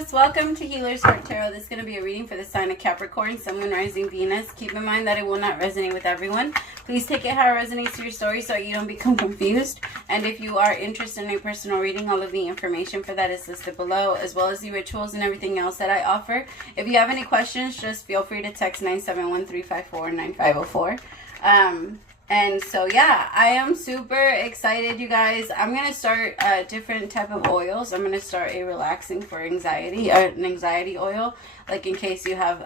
loves, welcome to Healer's Heart Tarot. This is going to be a reading for the sign of Capricorn, Sun, Moon, Rising, Venus. Keep in mind that it will not resonate with everyone. Please take it how it resonates to your story so you don't become confused. And if you are interested in a personal reading, all of the information for that is listed below, as well as the rituals and everything else that I offer. If you have any questions, just feel free to text 971-354-9504. And so, yeah, I am super excited, you guys. I'm going to start a different type of oils. I'm going to start a relaxing for anxiety, an anxiety oil, like in case you have,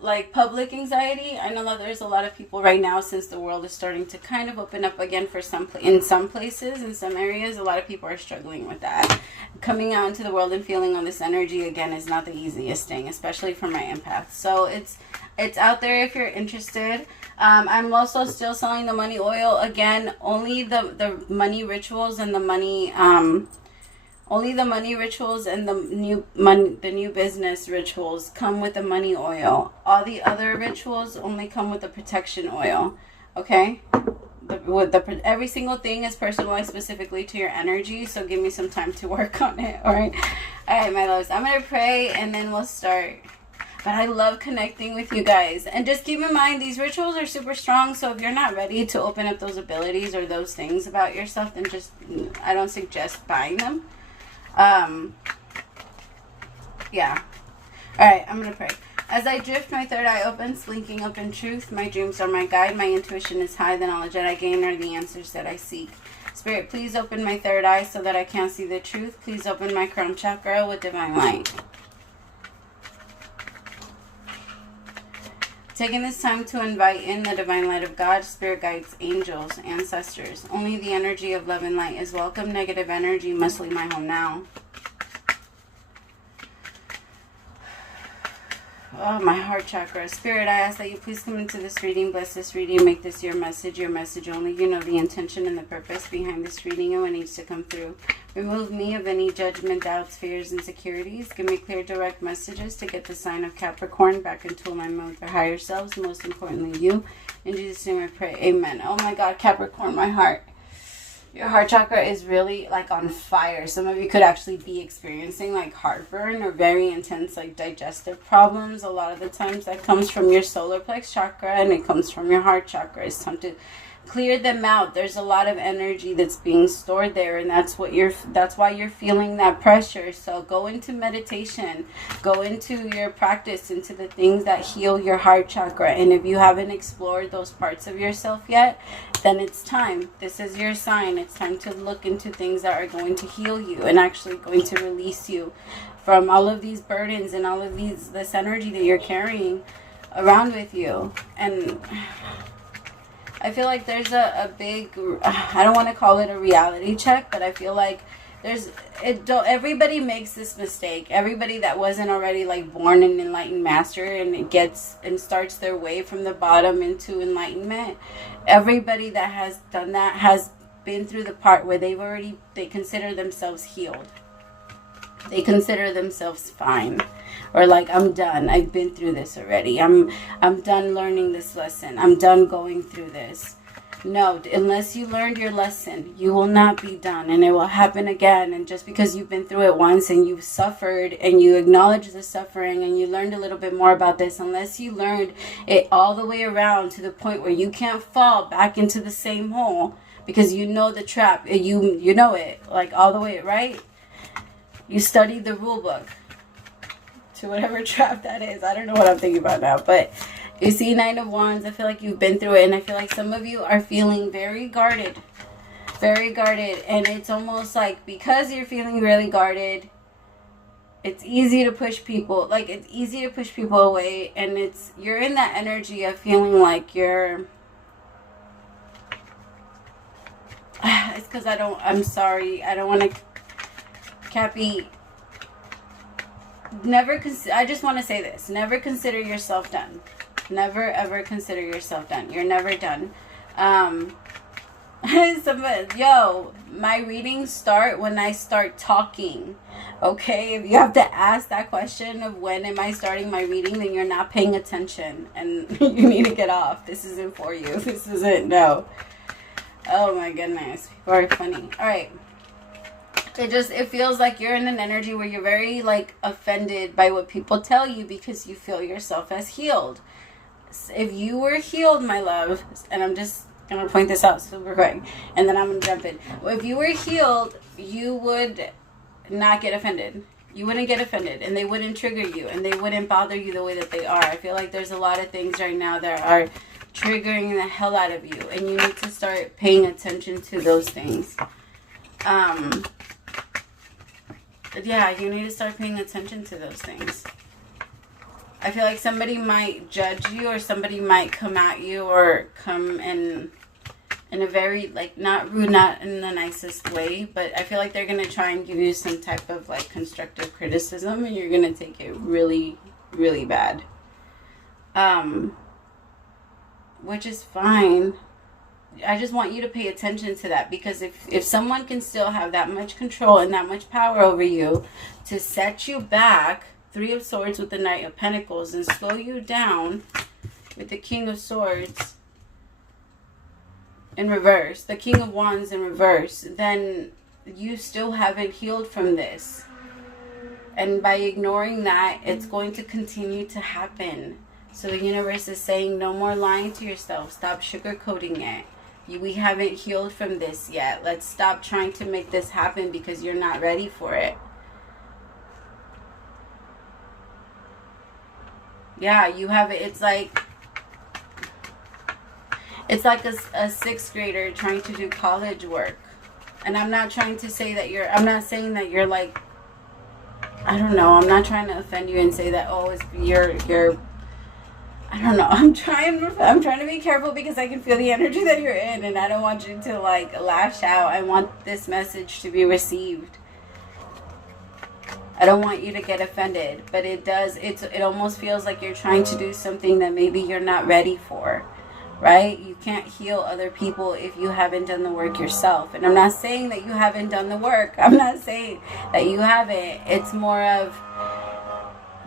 like public anxiety. I know that there's a lot of people right now, since the world is starting to kind of open up again for in some places, in some areas, a lot of people are struggling with that. Coming out into the world and feeling all this energy again is not the easiest thing, especially for my empaths. So it's out there if you're interested. I'm also still selling the money oil. Again, only the money rituals and the money, only the money rituals and the new business rituals come with the money oil. All the other rituals only come with the protection oil. Okay? Every single thing is personalized specifically to your energy, so give me some time to work on it. All right, my loves. I'm gonna pray and then we'll start. But I love connecting with you guys. And just keep in mind, these rituals are super strong. So if you're not ready to open up those abilities or those things about yourself, then I don't suggest buying them. Yeah. Alright, I'm going to pray. As I drift, my third eye opens, linking up in truth. My dreams are my guide. My intuition is high. The knowledge that I gain are the answers that I seek. Spirit, please open my third eye so that I can see the truth. Please open my crown chakra with divine light. Taking this time to invite in the divine light of God, spirit guides, angels, ancestors. Only the energy of love and light is welcome. Negative energy must leave my home now. Oh, my heart chakra. Spirit, I ask that you please come into this reading, bless this reading, make this your message only. You know the intention and the purpose behind this reading and what needs to come through. Remove me of any judgment, doubts, fears, insecurities. Give me clear, direct messages to get the sign of Capricorn back into alignment with their higher selves. Most importantly, you. In Jesus' name I pray. Amen. Oh my God, Capricorn, my heart. Your heart chakra is really like on fire. Some of you could actually be experiencing like heartburn or very intense like digestive problems. A lot of the times that comes from your solar plex chakra and it comes from your heart chakra. It's time to clear them out. There's a lot of energy that's being stored there, and that's why you're feeling that pressure. So go into meditation, go into your practice, into the things that heal your heart chakra. And if you haven't explored those parts of yourself yet, then it's time. This is your sign. It's time to look into things that are going to heal you and actually going to release you from all of these burdens and all of this energy that you're carrying around with you. And I feel like there's a big, I don't want to call it a reality check, but I feel like everybody makes this mistake. Everybody that wasn't already like born an enlightened master and starts their way from the bottom into enlightenment. Everybody that has done that has been through the part where they consider themselves healed. They consider themselves fine. Or like, I'm done. I've been through this already. I'm done learning this lesson. I'm done going through this. No, unless you learned your lesson, you will not be done. And it will happen again. And just because you've been through it once and you've suffered and you acknowledge the suffering and you learned a little bit more about this, unless you learned it all the way around to the point where you can't fall back into the same hole because you know the trap. You know it. Like all the way, right? You studied the rule book. To whatever trap that is. I don't know what I'm thinking about now. But you see 9 of Wands. I feel like you've been through it. And I feel like some of you are feeling very guarded. Very guarded. And it's almost like because you're feeling really guarded, it's easy to push people. Like it's easy to push people away. And you're in that energy of feeling like you're... It's because I'm sorry. I don't want to... Cappy... I just want to say this. Never consider yourself done. Never ever consider yourself done. You're never done. My readings start when I start talking. Okay? If you have to ask that question of when am I starting my reading, then you're not paying attention. And you need to get off. This isn't for you. This isn't, no. Oh my goodness. People are funny. Alright. It feels like you're in an energy where you're very like offended by what people tell you because you feel yourself as healed. If you were healed, my love, and I'm just gonna point this out super quick, and then I'm gonna jump in. If you were healed, you would not get offended. You wouldn't get offended, and they wouldn't trigger you, and they wouldn't bother you the way that they are. I feel like there's a lot of things right now that are triggering the hell out of you, and you need to start paying attention to those things. Yeah, you need to start paying attention to those things. I feel like somebody might judge you, or somebody might come at you, or come in a very, like, not rude, not in the nicest way, but I feel like they're going to try and give you some type of, like, constructive criticism, and you're going to take it really, really bad. Which is fine. I just want you to pay attention to that, because if someone can still have that much control and that much power over you to set you back, Three of Swords with the Knight of Pentacles, and slow you down with the King of Swords in reverse, the King of Wands in reverse, then you still haven't healed from this. And by ignoring that, it's going to continue to happen. So the universe is saying, no more lying to yourself. Stop sugarcoating it. We haven't healed from this yet. Let's stop trying to make this happen because you're not ready for it. Yeah, you have it. It's like a sixth grader trying to do college work. And I'm not trying to say that I'm not saying that you're like, I don't know. I'm not trying to offend you and say that, oh, you're I don't know. I'm trying to be careful because I can feel the energy that you're in, and I don't want you to like lash out. I want this message to be received. I don't want you to get offended, but it almost feels like you're trying to do something that maybe you're not ready for, right? You can't heal other people if you haven't done the work yourself. And I'm not saying that you haven't done the work. I'm not saying that you haven't. It's more of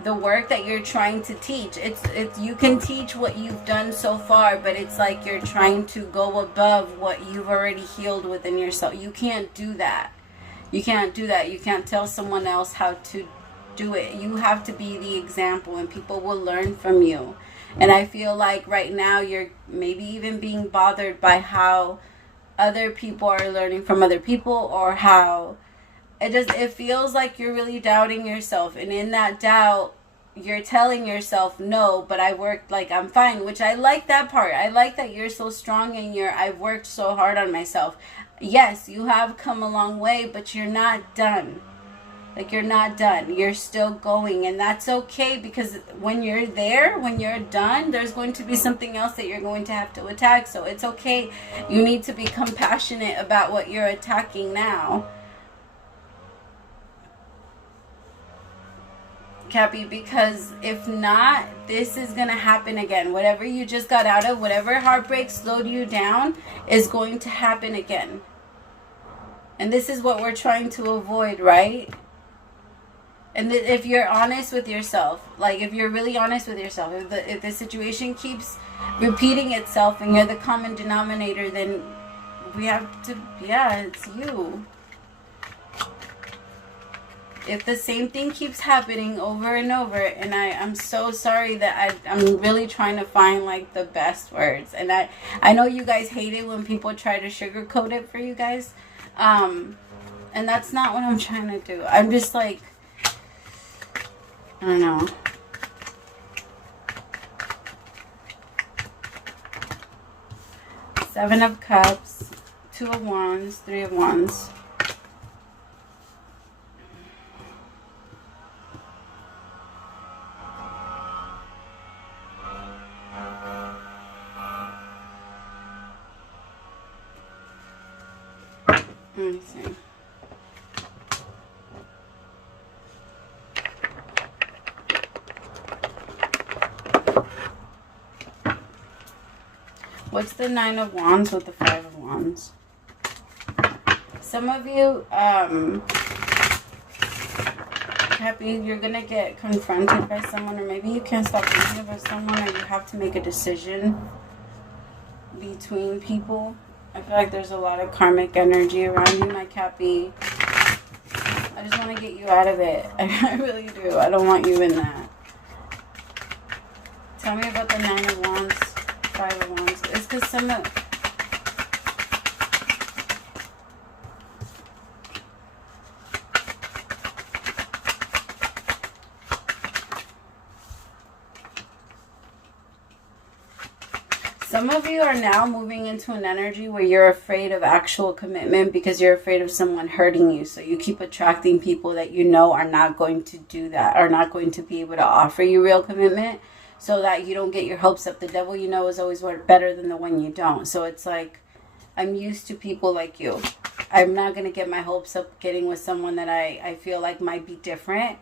the work that you're trying to teach. It's you can teach what you've done so far, but it's like you're trying to go above what you've already healed within yourself. You can't do that. You can't do that. You can't tell someone else how to do it. You have to be the example, and people will learn from you. And I feel like right now you're maybe even being bothered by how other people are learning from other people, or how it feels like you're really doubting yourself. And in that doubt, you're telling yourself, no, but I worked, like, I'm fine, which I like that part. I like that you're so strong and I've worked so hard on myself. Yes, you have come a long way, but you're not done. Like, you're not done. You're still going, and that's okay, because when you're there, when you're done, there's going to be something else that you're going to have to attack. So it's okay. You need to be compassionate about what you're attacking now, Cappy, because if not, this is going to happen again. Whatever you just got out of, whatever heartbreak slowed you down, is going to happen again. And this is what we're trying to avoid, right? And if you're honest with yourself, like if you're really honest with yourself, if the situation keeps repeating itself and you're the common denominator, then we have to, yeah, it's you. If the same thing keeps happening over and over, and I'm so sorry that I'm really trying to find like the best words. And I know you guys hate it when people try to sugarcoat it for you guys. And that's not what I'm trying to do. I'm just like, I don't know. Seven of Cups, Two of Wands, Three of Wands. Let me see. What's the Nine of Wands with the Five of Wands? Some of you, Happy, you're going to get confronted by someone, or maybe you can't stop thinking about someone, or you have to make a decision between people. I feel like there's a lot of karmic energy around you, my Cappy. get you out of it. I really do. I don't want you in that. Tell me about the 9 of Wands, 5 of Wands. It's because some of you are now moving into an energy where you're afraid of actual commitment because you're afraid of someone hurting you. So you keep attracting people that you know are not going to do that, are not going to be able to offer you real commitment, so that you don't get your hopes up. The devil you know is always better than the one you don't. So it's like, I'm used to people like you. I'm not going to get my hopes up getting with someone that I feel like might be different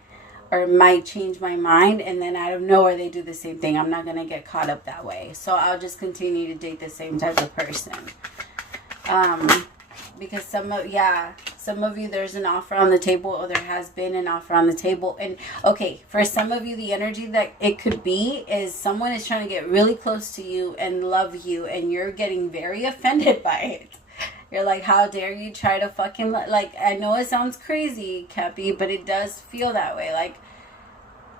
or might change my mind, and then out of nowhere they do the same thing. I'm not going to get caught up that way. So I'll just continue to date the same type of person. Because some of you, there's an offer on the table, or there has been an offer on the table. And okay, for some of you, the energy that it could be is someone is trying to get really close to you and love you, and you're getting very offended by it. You're like, how dare you try to fucking, like, I know it sounds crazy, Cappy, but it does feel that way. Like,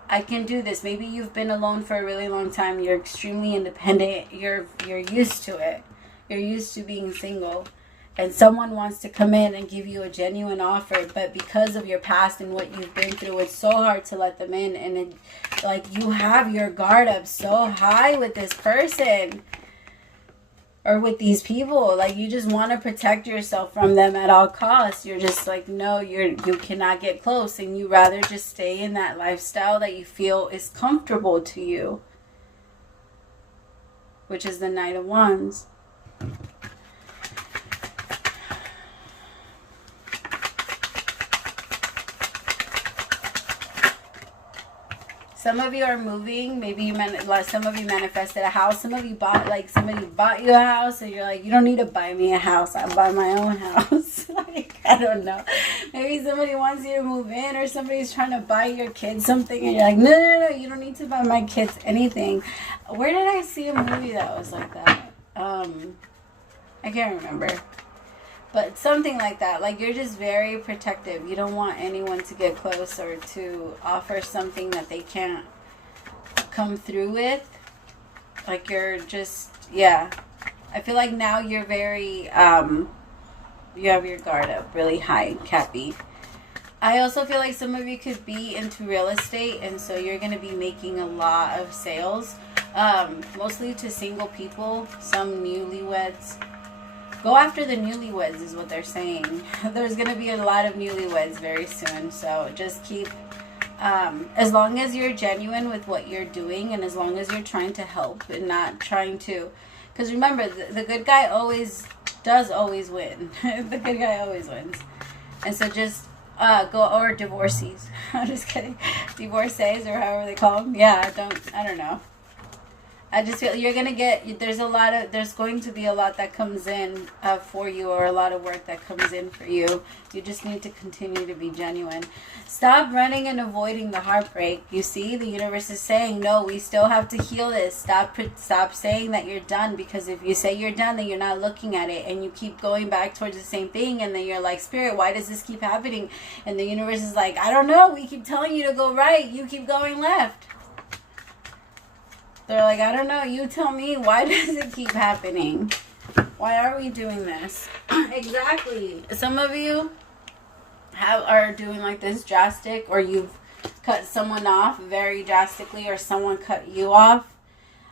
I can do this. Maybe you've been alone for a really long time. You're extremely independent. You're used to it. You're used to being single. And someone wants to come in and give you a genuine offer, but because of your past and what you've been through, it's so hard to let them in. And it, like, you have your guard up so high with this person. Or with these people, like, you just want to protect yourself from them at all costs. You're just like, no, you cannot get close, and you rather just stay in that lifestyle that you feel is comfortable to you, which is the Knight of Wands. Some of you are moving. Maybe some of you manifested a house. Some of you bought, like, somebody bought you a house, and you're like, you don't need to buy me a house. I buy my own house. Like, I don't know. Maybe somebody wants you to move in, or somebody's trying to buy your kids something, and you're like, no, you don't need to buy my kids anything. Where did I see a movie that was like that? I can't remember. But something like that. Like, you're just very protective. You don't want anyone to get close or to offer something that they can't come through with. Like, you're just, yeah. I feel like now you're very, you have your guard up really high, Cappy. I also feel like some of you could be into real estate, and so you're going to be making a lot of sales. Mostly to single people, some newlyweds. Go after the newlyweds is what they're saying. There's going to be a lot of newlyweds very soon. So just keep, as long as you're genuine with what you're doing, and as long as you're trying to help and not trying to, because remember, the good guy does always win. The good guy always wins. And so just go, or divorcees. I'm just kidding. Divorcees, or however they call them. Yeah, I don't know. I just feel you're going to get, there's going to be a lot that comes in for you, or a lot of work that comes in for you. You just need to continue to be genuine. Stop running and avoiding the heartbreak. You see, the universe is saying, no, we still have to heal this. Stop saying that you're done, because if you say you're done, then you're not looking at it, and you keep going back towards the same thing, and then you're like, Spirit, why does this keep happening? And the universe is like, I don't know. We keep telling you to go right. You keep going left. They're like, I don't know, you tell me, why does it keep happening? Why are we doing this? Exactly. Some of you are doing like this drastic, or you've cut someone off very drastically, or someone cut you off.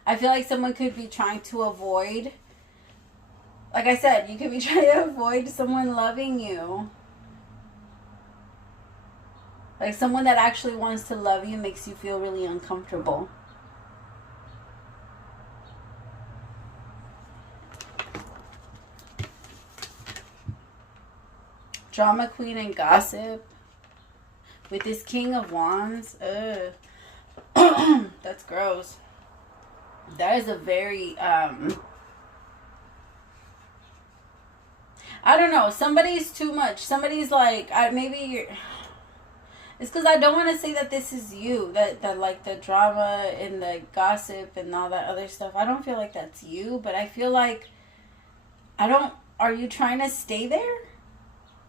I feel like someone could be trying to avoid, like I said, you could be trying to avoid someone loving you. Like, someone that actually wants to love you makes you feel really uncomfortable. Drama queen and gossip. With this King of Wands. That's gross. That is a very, I don't know. Somebody's too much. Somebody's like, maybe you're... It's because I don't want to say that this is you. That like the drama and the gossip and all that other stuff. I don't feel like that's you. But I feel like, are you trying to stay there?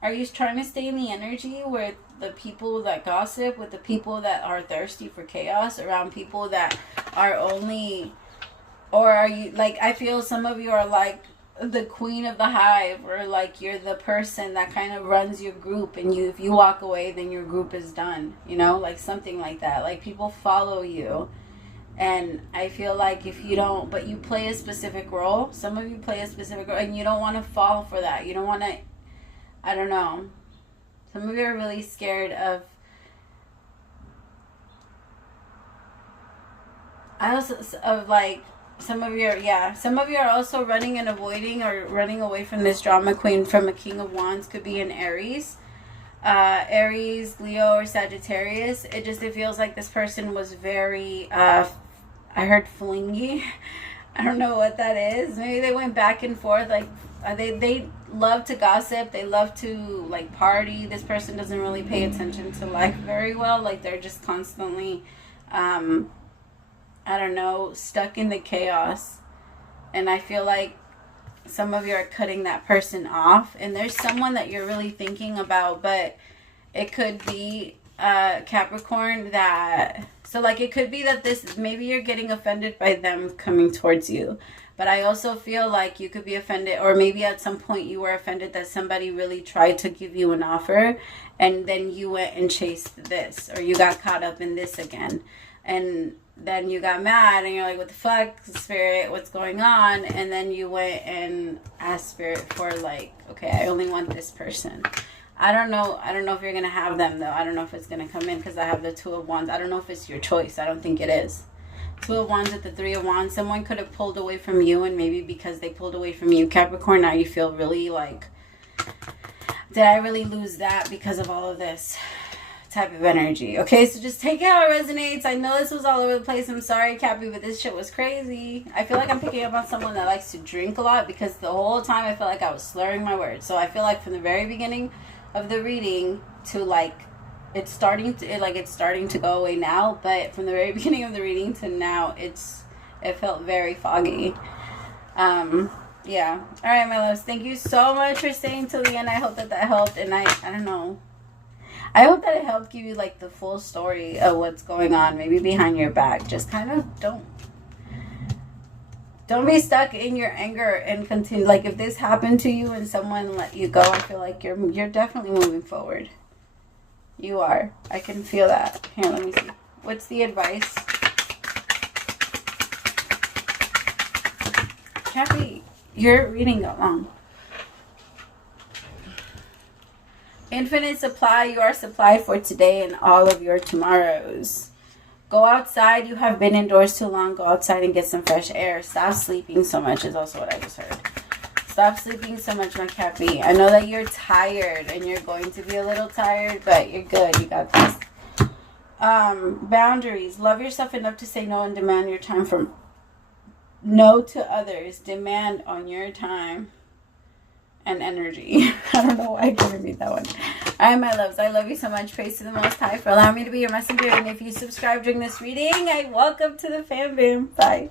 Are you trying to stay in the energy with the people that gossip, with the people that are thirsty for chaos, around people that are only, or are you, like, I feel some of you are like the queen of the hive, or like you're the person that kind of runs your group, and if you walk away, then your group is done, you know, like something like that. Like people follow you. And I feel like if you don't, but you play a specific role, some of you play a specific role, and you don't want to fall for that. You don't want to, I don't know. Some of you are really scared of, some of you are, some of you are also running and avoiding or running away from this drama queen from a King of Wands. Could be an Aries. Aries, Leo, or Sagittarius. It feels like this person was very, I heard flingy. I don't know what that is. Maybe they went back and forth. Like, they love to gossip. They love to, like, party. This person doesn't really pay attention to life very well. Like, they're just constantly, I don't know, stuck in the chaos. And I feel like some of you are cutting that person off. And there's someone that you're really thinking about, but it could be Capricorn that... So, like, it could be that this... Maybe you're getting offended by them coming towards you. But I also feel like you could be offended, or maybe at some point you were offended that somebody really tried to give you an offer, and then you went and chased this, or you got caught up in this again. And then you got mad, and you're like, what the fuck, Spirit, what's going on? And then you went and asked Spirit for, like, okay, I only want this person. I don't know if you're going to have them, though. I don't know if it's going to come in, because I have the Two of Wands. I don't know if it's your choice. I don't think it is. Two of Wands with the Three of Wands. Someone could have pulled away from you, and maybe because they pulled away from you, Capricorn, now you feel really like, did I really lose that because of all of this type of energy? Okay, so just take it how it resonates. I know this was all over the place. I'm sorry, Cappy, but this shit was crazy. I feel like I'm picking up on someone that likes to drink a lot, because the whole time I felt like I was slurring my words. So I feel like from the very beginning of the reading to, like, it's starting to go away now, but from the very beginning of the reading to now, it felt very foggy. Yeah. All right, my loves, thank you so much for staying till the end. I hope that helped, and I don't know, I hope that it helped give you, like, the full story of what's going on, maybe behind your back. Just kind of don't be stuck in your anger and continue. Like, if this happened to you and someone let you go, I feel like you're definitely moving forward. You are. I can feel that. Here, let me see. What's the advice? Cappy, your reading got long. Infinite supply. You are supplied for today and all of your tomorrows. Go outside. You have been indoors too long. Go outside and get some fresh air. Stop sleeping so much is also what I just heard. Stop sleeping so much, my Cappy. I know that you're tired, and you're going to be a little tired, but you're good. You got this. Boundaries. Love yourself enough to say no and demand your time from... No to others. Demand on your time and energy. I don't know why I couldn't read that one. All right, my loves. I love you so much. Praise to the Most High for allowing me to be your messenger. And if you subscribe during this reading, welcome to the fam bam. Bye.